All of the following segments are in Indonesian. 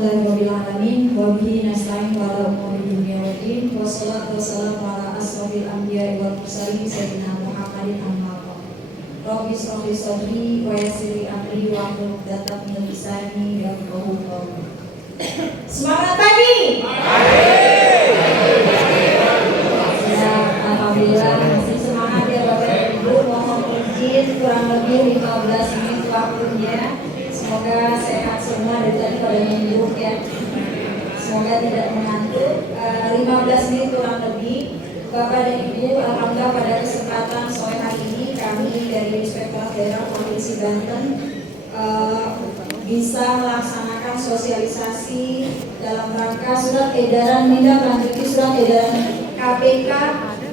Alhamdulillahirobbilalamin. Wabihi nasta'in wala umuri dunia waddin. Wassalatu wassalamu ala asrofil anbiya'i wal mursalin sayyidina Muhammadin amma ba'd. Rabbi shrah li sadri wa yassir li amri wahlul 'uqdatam min lisani yafqahu qawli. Semangat pagi. Ya, alhamdulillah masih semangat ya Bapak Ibu. Mohon izin kurang lebih 15 menit waktunya. Semoga sehat semua dari tadi pada minggu ya. Semoga tidak mengantuk. 15 menit kurang lebih. Bapak dan Ibu, alhamdulillah pada kesempatan sore hari ini kami dari Inspektorat Daerah Provinsi Banten bisa melaksanakan sosialisasi dalam rangka surat edaran menindaklanjuti surat edaran KPK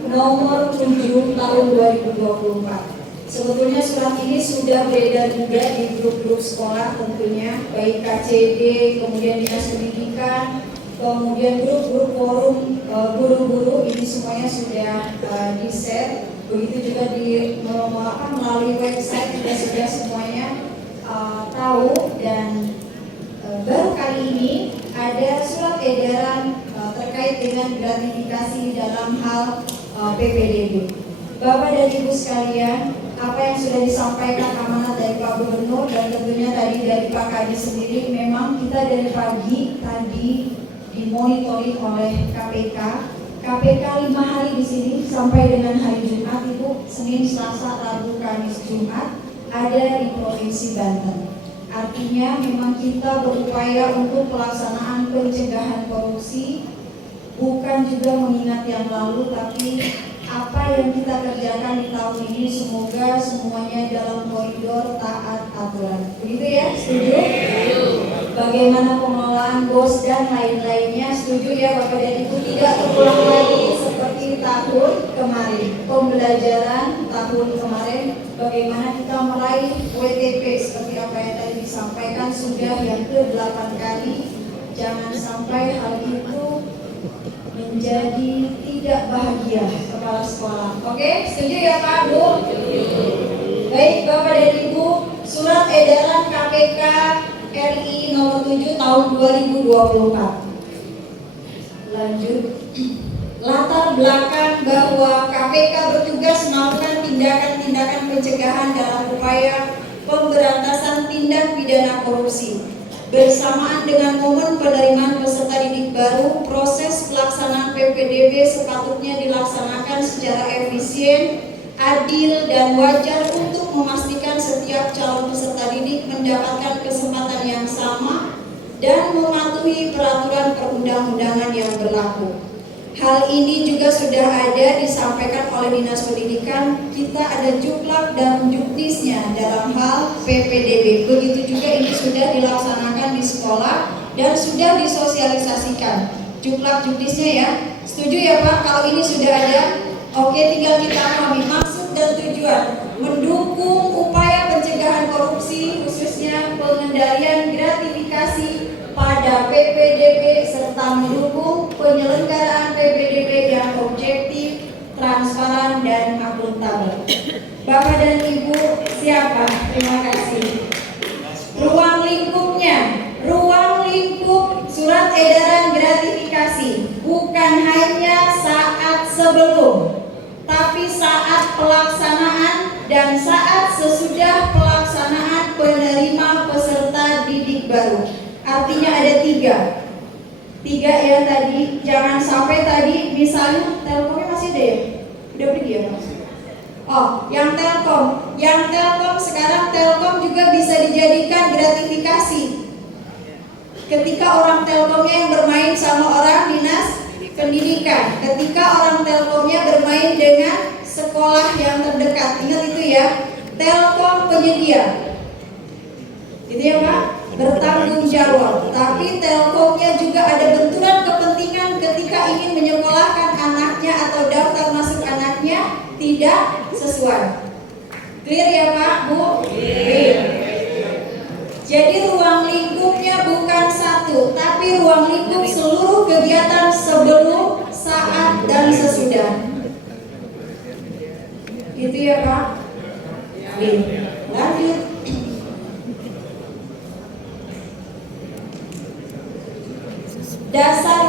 nomor 7 tahun 2024. Sebetulnya surat ini sudah beredar juga di grup-grup sekolah tentunya, baik KCD, kemudian Dinas Pendidikan, kemudian grup-grup forum guru-guru, ini semuanya sudah di-share. Begitu juga melalui website juga sudah semuanya tahu. Dan baru kali ini ada surat edaran terkait dengan gratifikasi dalam hal PPDB. Bapak dan Ibu sekalian, apa yang sudah disampaikan amanat dari Pak Gubernur dan tentunya tadi dari Pak Kadis sendiri, memang kita dari pagi tadi dimonitori oleh KPK 5 hari di sini sampai dengan hari Jumat, itu Senin, Selasa, Rabu, Kamis, Jumat ada di Provinsi Banten. Artinya memang kita berupaya untuk pelaksanaan pencegahan korupsi, bukan juga mengingat yang lalu, tapi apa yang kita kerjakan di tahun ini semoga semuanya dalam koridor taat aturan. Begitu ya? Setuju? Bagaimana pengelolaan BOS dan lain-lainnya, setuju ya Bapak dan Ibu? Tidak terulang lagi seperti tahun kemarin. Pembelajaran tahun kemarin, bagaimana kita meraih WTP seperti apa yang tadi disampaikan, sudah yang ke-8 kali. Jangan sampai hal itu menjadi tidak bahagia kepala sekolah. Oke, setuju ya Pak, Bu? Baik Bapak dan Ibu, surat edaran KPK RI nomor 7 tahun 2024. Lanjut. Latar belakang bahwa KPK bertugas melakukan tindakan-tindakan pencegahan dalam upaya pemberantasan tindak pidana korupsi. Bersamaan dengan momen penerimaan peserta didik baru, proses pelaksanaan PPDB sepatutnya dilaksanakan secara efisien, adil, dan wajar untuk memastikan setiap calon peserta didik mendapatkan kesempatan yang sama dan mematuhi peraturan perundang-undangan yang berlaku. Hal ini juga sudah ada disampaikan oleh Dinas Pendidikan. Kita ada juklak dan juknisnya dalam hal PPDB. Begitu juga ini sudah dilaksanakan di sekolah dan sudah disosialisasikan. Juklak juknisnya ya. Setuju ya Pak? Kalau ini sudah ada, oke, tinggal kita pahami maksud dan tujuan. Mendukung upaya pencegahan korupsi, khususnya pengendalian gratifikasi pada PPDB serta mendukung penyelenggaraan PPDB yang objektif, transparan, dan akuntabel. Bapak dan Ibu, siapa? Terima kasih. Ruang lingkupnya, ruang lingkup surat edaran gratifikasi bukan hanya saat sebelum, tapi saat pelaksanaan dan saat sesudah pelaksanaan penerima peserta didik baru. Artinya ada tiga ya tadi. Jangan sampai tadi misalnya Telkomnya masih ada ya? Udah pergi ya Mas? Oh, yang Telkom sekarang Telkom juga bisa dijadikan gratifikasi. Ketika orang Telkomnya yang bermain sama orang Dinas Pendidikan, ketika orang Telkomnya bermain dengan sekolah yang terdekat, ingat itu ya, Telkom penyedia, gitu ya Pak, bertanggung jawab. Tapi Telkomnya juga ada benturan kepentingan ketika ingin menyekolahkan anaknya atau daftar masuk anaknya tidak sesuai. Clear ya Pak, Bu? Clear. Jadi ruang lingkupnya bukan satu, tapi ruang lingkup seluruh kegiatan sebelum, saat, dan sesudah. Gitu ya Pak? Lanjut.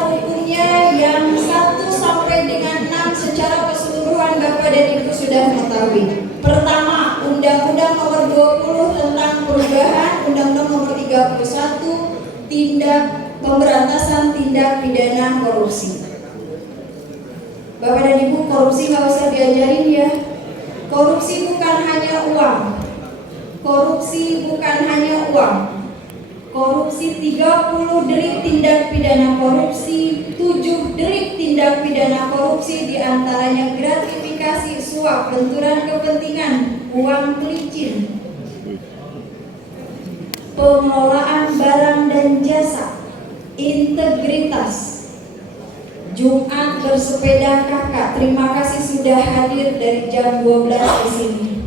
hukumnya yang 1 sampai dengan 6 secara keseluruhan Bapak dan Ibu sudah mengetahui. Pertama, Undang-Undang Nomor 20 tentang perubahan Undang-Undang Nomor 31 pemberantasan tindak pidana korupsi. Bapak dan Ibu, korupsi nggak usah diajarin ya. Korupsi bukan hanya uang. Korupsi bukan hanya uang. Korupsi 30 delik tindak pidana korupsi, 7 delik tindak pidana korupsi, diantaranya gratifikasi, suap, benturan kepentingan, uang pelicin, pengelolaan barang dan jasa, integritas, Jumat bersepeda kakak. Terima kasih sudah hadir dari jam 12 di sini.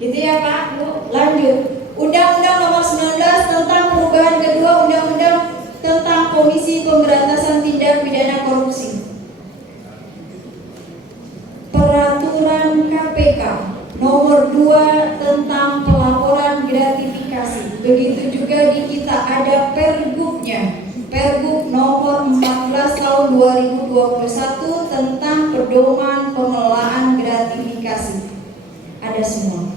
Gitu ya Pak, Bu. Lanjut. Undang-Undang Nomor 19 tentang perubahan kedua Undang-Undang tentang Komisi Pemberantasan Tindak Pidana Korupsi. Peraturan KPK Nomor 2 tentang pelaporan gratifikasi. Begitu juga di kita ada Pergubnya. Pergub Nomor 14 tahun 2021 tentang pedoman pengelolaan gratifikasi. Ada semua.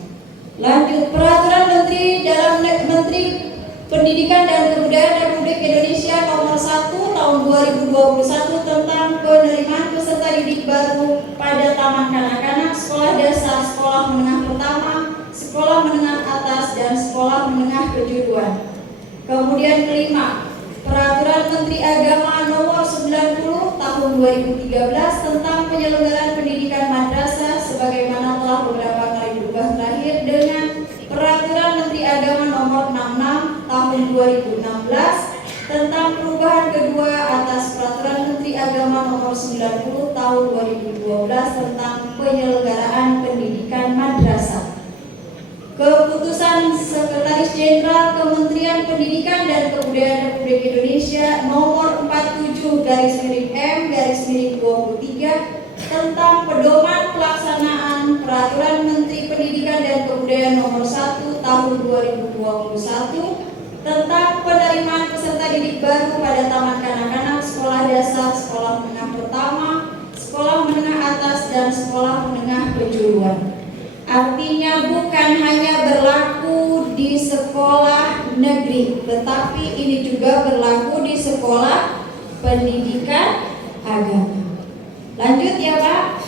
Lanjut, Peraturan Menteri Pendidikan dan Kebudayaan Republik Indonesia Nomor 1 tahun 2021 tentang penerimaan peserta didik baru pada taman kanak-kanak, sekolah dasar, sekolah menengah pertama, sekolah menengah atas, dan sekolah menengah kejuruan. Kemudian kelima, Peraturan Menteri Agama Nomor 90 tahun 2013 tentang penyelenggaraan pendidikan madrasah sebagaimana telah beberapa kali berubah terakhir dengan Peraturan Menteri Agama Nomor 66 tahun 2016 tentang perubahan kedua atas Peraturan Menteri Agama Nomor 90 tahun 2012 tentang penyelenggaraan pendidikan madrasah. Keputusan Sekretaris Jenderal Kementerian Pendidikan dan Kebudayaan Republik Indonesia Nomor 47/M/23 tentang pedoman pelaksanaan Peraturan Menteri Pendidikan dan Kebudayaan Nomor 1 tahun 2021 tentang penerimaan peserta didik baru pada taman kanak-kanak, sekolah dasar, sekolah menengah pertama, sekolah menengah atas, dan sekolah menengah kejuruan. Artinya bukan hanya berlaku di sekolah negeri, tetapi ini juga berlaku di sekolah pendidikan agama. Lanjut ya Pak.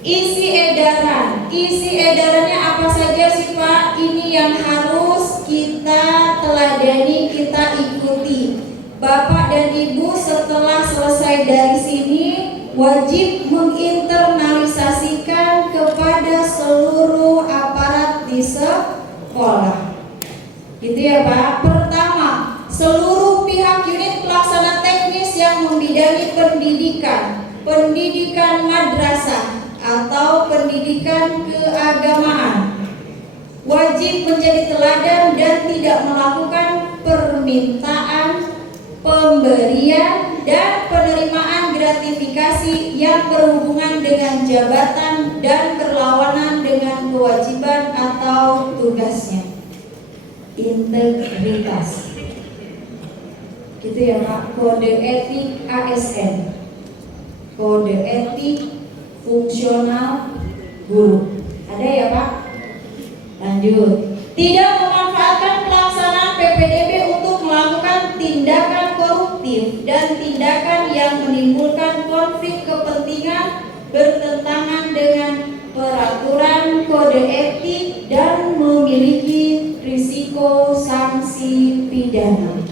Isi edaran. Isi edarannya apa saja sih Pak? Ini yang harus kita teladani, kita ikuti. Bapak dan Ibu setelah selesai dari sini wajib menginternalisasikan kepada seluruh aparat di sekolah. Gitu ya Pak. Pertama, seluruh pihak unit pelaksana teknis yang membidangi pendidikan madrasah atau pendidikan keagamaan wajib menjadi teladan dan tidak melakukan permintaan, pemberian, dan penerimaan gratifikasi yang berhubungan dengan jabatan dan berlawanan dengan kewajiban atau tugasnya. Integritas. Gitu ya Pak. Kode etik ASN. Kode etik fungsional guru. Ada ya Pak? Lanjut. Tidak memanfaatkan pelaksanaan PPDB untuk melakukan tindakan koruptif dan tindakan yang menimbulkan konflik kepentingan bertentangan dengan peraturan kode etik dan memiliki risiko sanksi pidana.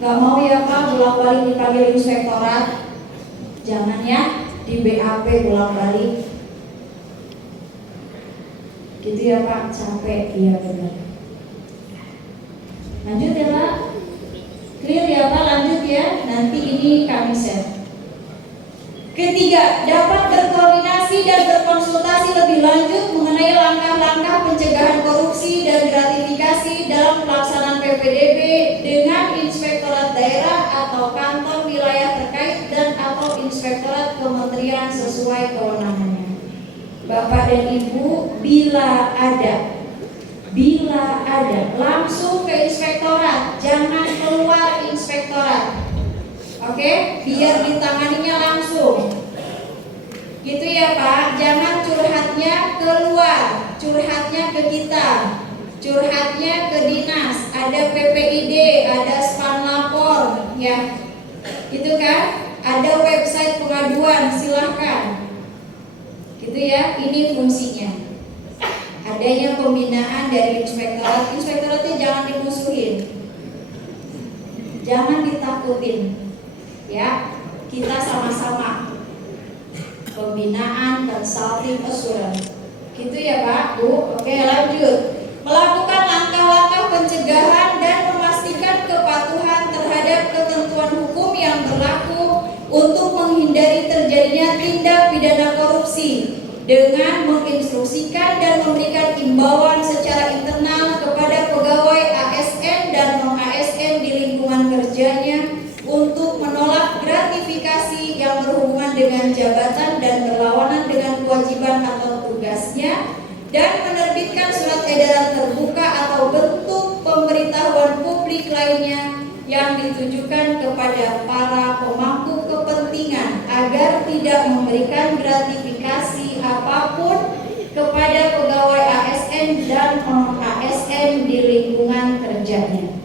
Gak mau ya Pak bolak-balik dipanggil inspektorat? Jangan ya, di BAP bolak-balik. Gitu ya Pak, capek. Iya benar. Lanjut ya Pak. Clear ya Pak, lanjut ya. Nanti ini kami share. Ketiga, dapat berkoordinasi dan berkonsultasi lebih lanjut mengenai langkah-langkah pencegahan korupsi dan gratifikasi dalam pelaksanaan PPDB dengan inspektorat daerah atau kantor wilayah terkait dan atau inspektorat kementerian sesuai kewenangannya. Bapak dan Ibu, bila ada langsung ke inspektorat, jangan keluar inspektorat. Oke, biar ditanganinya langsung. Gitu ya Pak, jangan curhatnya keluar, curhatnya ke kita, curhatnya ke dinas, ada PPID, ada span lapor, ya, gitu kan? Ada website pengaduan, silahkan. Gitu ya, ini fungsinya. Adanya pembinaan dari inspektorat, inspektoratnya jangan dimusuhin, jangan ditakutin. Ya, kita sama-sama pembinaan consulting assurance. Gitu ya Pak, Bu. Oke, lanjut. Melakukan langkah-langkah pencegahan dan memastikan kepatuhan terhadap ketentuan hukum yang berlaku untuk menghindari terjadinya tindak pidana korupsi dengan menginstruksikan dan memberikan imbauan secara internal kepada pegawai ASN dan non-ASN di lingkungan kerjanya untuk menolak gratifikasi yang berhubungan dengan jabatan dan berlawanan dengan kewajiban atau tugasnya, dan menerbitkan surat edaran terbuka atau bentuk pemberitahuan publik lainnya yang ditujukan kepada para pemangku kepentingan agar tidak memberikan gratifikasi apapun kepada pegawai ASN dan non-ASN di lingkungan kerjanya.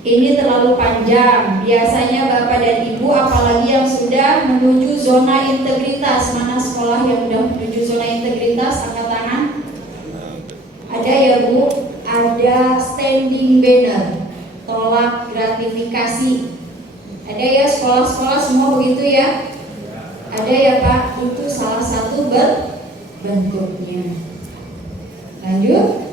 Ini terlalu panjang. Biasanya Bapak dan Ibu, apalagi yang sudah menuju zona integritas, mana sekolah yang sudah menuju zona integritas, angkat tangan. Ada ya Bu? Ada standing banner, tolak gratifikasi. Ada ya sekolah-sekolah semua begitu ya? Ada ya Pak? Itu salah satu bentuknya. Lanjut.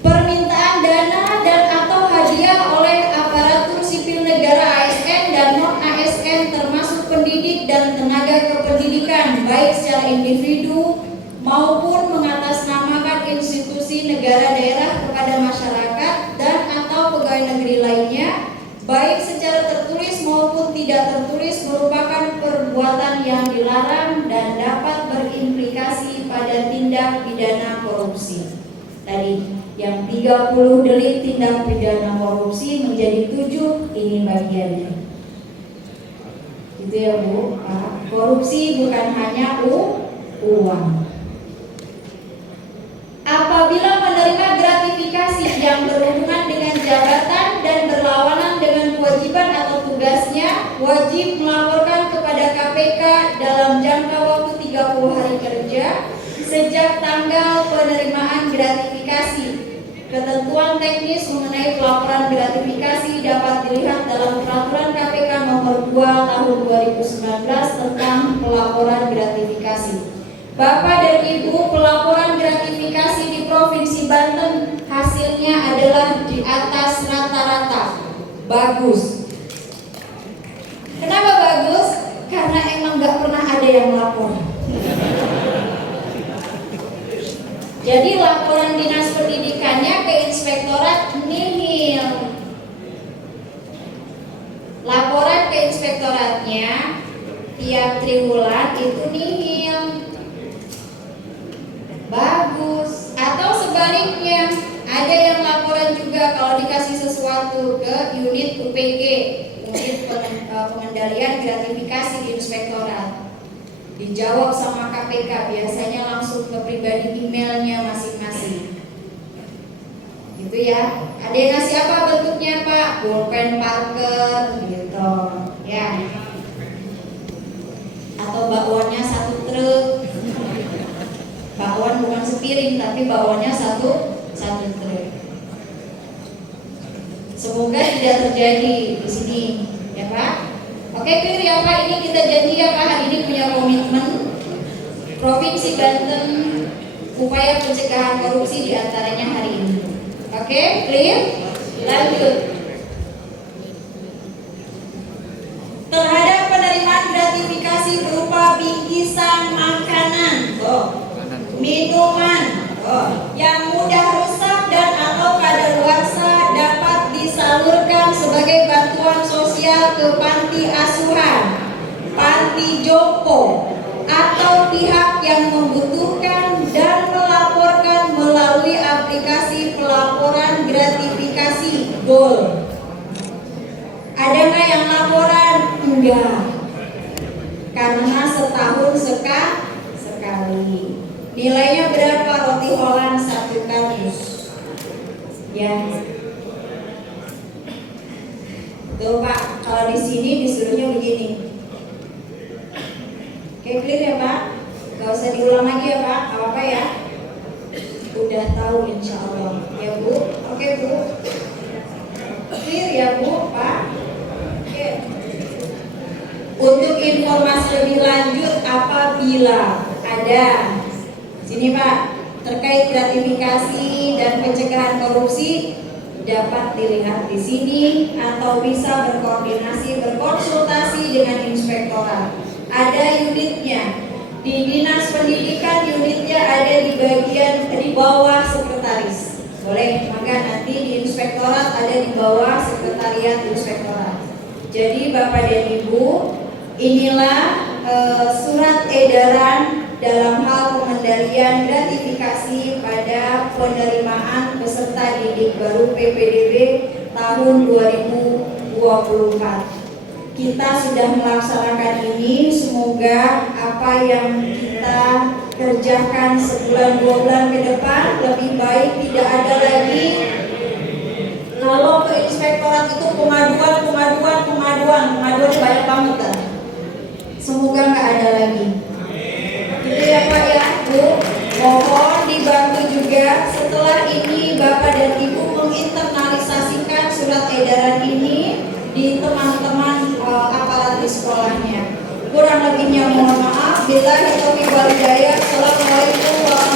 Permintaan dana dan atau hadiah oleh aparatur sipil negara ASN dan non-ASN termasuk pendidik dan tenaga kependidikan baik secara individu maupun mengatasnamakan institusi negara daerah kepada masyarakat dan atau pegawai negeri lainnya baik secara tertulis maupun tidak tertulis merupakan perbuatan yang dilarang dan dapat berimplikasi pada tindak pidana korupsi. Tadi yang 30 delik tindak pidana korupsi menjadi 7, ini bagiannya. Gitu ya Bu. Korupsi bukan hanya uang. Apabila menerima gratifikasi yang berhubungan dengan jabatan dan berlawanan dengan kewajiban atau tugasnya, wajib melaporkan kepada KPK dalam jangka waktu 30 hari kerja sejak tanggal penerimaan gratifikasi. Ketentuan teknis mengenai pelaporan gratifikasi dapat dilihat dalam Peraturan KPK Nomor 2 Tahun 2019 tentang pelaporan gratifikasi. Bapak dan Ibu, pelaporan gratifikasi di Provinsi Banten hasilnya adalah di atas rata-rata. Bagus. Kenapa bagus? Karena emang gak pernah ada yang lapor. Jadi laporan dinas pendidikannya ke inspektorat nihil. Laporan ke inspektoratnya tiap triwulan itu nihil. Bagus. Atau sebaliknya, ada yang laporan juga kalau dikasih sesuatu ke unit UPG, unit pengendalian gratifikasi di inspektorat. Dijawab sama KPK, biasanya langsung ke pribadi emailnya masing-masing. Gitu ya. Ada yang ngasih apa bentuknya Pak? Pulpen Parker gitu ya. Atau bakwannya 1 truk. Bakwan bukan sepiring tapi bakwannya satu truk. Semoga tidak terjadi di sini ya Pak. Oke, clear ya Pak, ini kita janji ya Pak, hari ini punya komitmen Provinsi Banten upaya pencegahan korupsi diantaranya hari ini. Oke, clear? Lanjut. Terhadap penerimaan gratifikasi berupa bingkisan makanan, minuman, yang mudah rusak dan atau kadaluarsa dapat disalurkan sebagai bantuan sosial ke panti asuhan, panti jompo, atau pihak yang membutuhkan dan melaporkan melalui aplikasi pelaporan gratifikasi GOL. setahun sekali. Nilainya berapa roti Holland 1 kardus? Ya. Tuh Pak, kalau di sini disuruhnya begini. Oke, clear ya Pak? Gak usah diulang lagi ya Pak, gak apa-apa ya. Udah tahu insya Allah. Ya Bu, oke Bu. Clear ya Bu, Pak? Oke. Untuk informasi lebih lanjut apabila ada sini Pak, terkait gratifikasi dan pencegahan korupsi dapat dilihat di sini atau bisa berkonsultasi dengan inspektorat. Ada unitnya. Di Dinas Pendidikan unitnya ada di bagian di bawah sekretaris. Boleh, maka nanti di inspektorat ada di bawah sekretariat inspektorat. Jadi Bapak dan Ibu, inilah surat edaran dalam hal pengendalian gratifikasi pada penerimaan peserta didik baru PPDB tahun 2024. Kita sudah melaksanakan ini, semoga apa yang kita kerjakan sebulan 2 bulan ke depan lebih baik, tidak ada lagi kalau ke inspektorat itu pengaduan banyak banget kan. Semoga nggak ada lagi. Gitu ya Pak ya Bu, mohon dibantu juga setelah ini Bapak dan Ibu menginternalisasikan surat edaran ini di teman-teman aparat di sekolahnya. Kurang lebihnya mohon maaf. Billahi taufiq wal hidayah. Assalamualaikum warahmatullahi wabarakatuh.